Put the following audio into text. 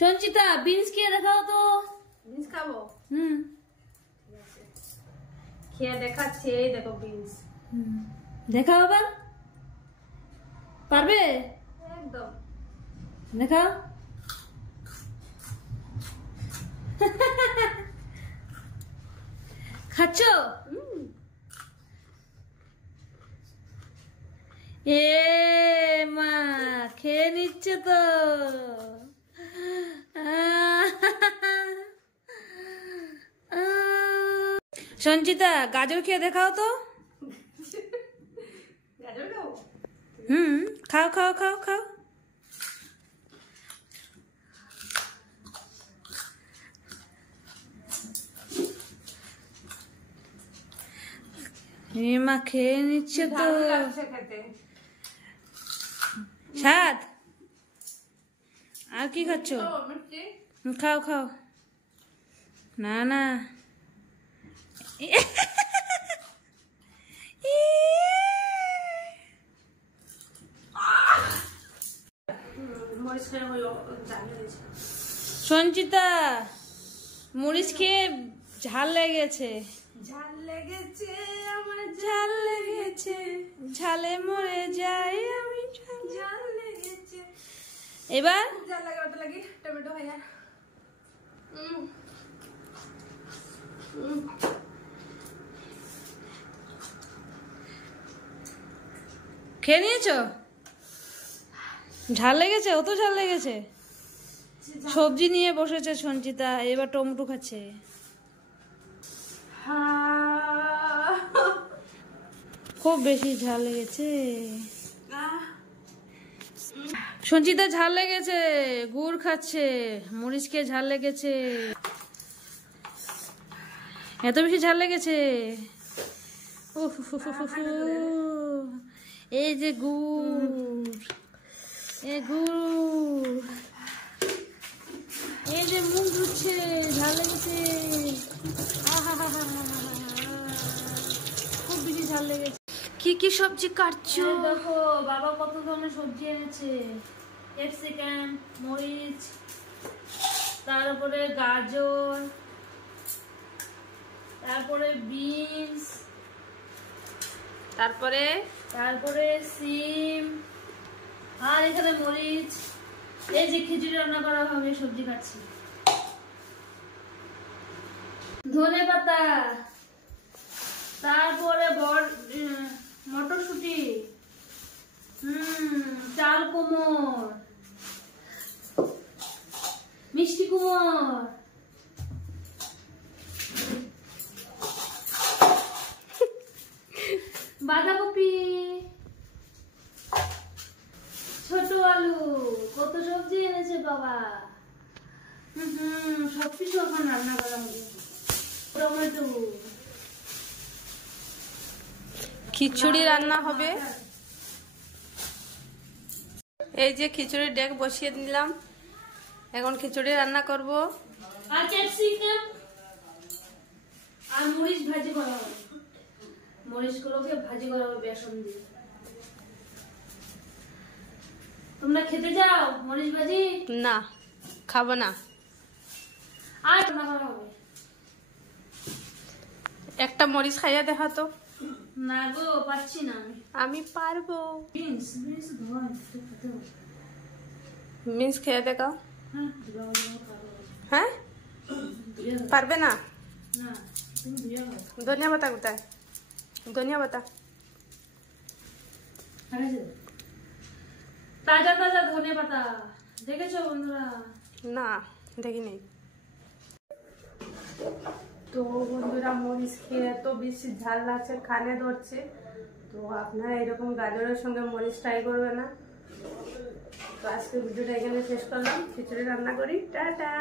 Sanchita beans খেয়ে দেখাও তো। বিনস খাবো? খেয়ে দেখাচ্ছি, এই দেখো বিনস। দেখাও আবার, পারবে? একদম দেখাও। খাচ্ছ? এ মা খেয়ে নিচ্ছে তো। সঞ্চিতা গাজর খেয়ে দেখাও তো। গাজর খাবো? খাও খাও খাও খাও। মা খেয়ে নিচ্ছে তো। স্বাদ আর কি খাচ্ছ? খাও খাও। না না সঞ্চিতা মরিচ খেয়ে ঝাল লেগেছে। ঝাল লেগেছে আমার, ঝাল লেগেছে, ঝালে মরে যাই আমি। ঝাল লেগেছে। এবার ঝাল লাগে ওটা লাগে টমেটো ভাইয়া। খেয়ে নিয়েছো? ঝাল লেগেছে? অত ঝাল লেগেছে? সবজি নিয়ে বসেছে সঞ্চিতা, এবার টমেটো খাচ্ছে। খুব বেশি ঝাল লেগেছে সঞ্চিতা, ঝাল লেগেছে, গুড় খাচ্ছে। মরিচ খেয়ে ঝাল লেগেছে, এত বেশি ঝাল লেগেছে। এই যে গুড়, গুড়, এই যে মুখ ধুচ্ছে, ঝাল লেগেছে। খুব বেশি ঝাল লেগেছে। কি কি সবজি কাটছো? দেখো বাবা কত ধরনের সবজি এনেছে। ক্যাপসিকাম, মরিচ, তারপরে গাজর, তারপরে বিনস, তারপরে সিম, আর এখানে মরিচ। এই যে খিচুড়ি রান্না করা হবে, সবজি কাটছি। ধনে পাতা, তারপরে মটরশুটি, চাল কুমড়, মিষ্টি কুমড়, বাঁধাকপি, ছোট আলু, কত সবজি এনেছে বাবা। সবকিছু এখন রান্না করা হবে। টমেটো, খিচুড়ি রান্না হবে। এই যে খিচুড়ির ডেক বসিয়ে দিলাম, এখন খিচুড়ি রান্না করব। আর ক্যাপসিকাম আর মরিচ ভাজি করা হবে। মরিচগুলোকে ভাজি করা হবে বেসন দিয়ে। তোমরা খেতে যাও মরিচ ভাজি? না, খাবো না। আর রান্না করা হবে। একটা মরিচ খাইয়া দেখা তো। না গো, পাচ্ছি না আমি। আমি পারবো। বিনস ধোয় খেতে হবে। বিনস খেয়ে দেখাও। হ্যাঁ, হ্যাঁ পারবে না? না তুমি ধুইয়া খাও। ধনিয়া পাতা কোথায়? ধনিয়া পাতা তাজা তাজা ধনে পাতা দেখেছো বন্ধুরা? না দেখিনি। তো বন্ধুরা মরিচ খেয়ে তো বেশি ঝাল লাগছে, খানে ধরছে। তো আপনারা এরকম গাজরের সঙ্গে মরিচ ট্রাই করবে না। তো আজকে ভিডিওটা এখানে শেষ করলাম। খিচুড়ি রান্না করি, টাটা।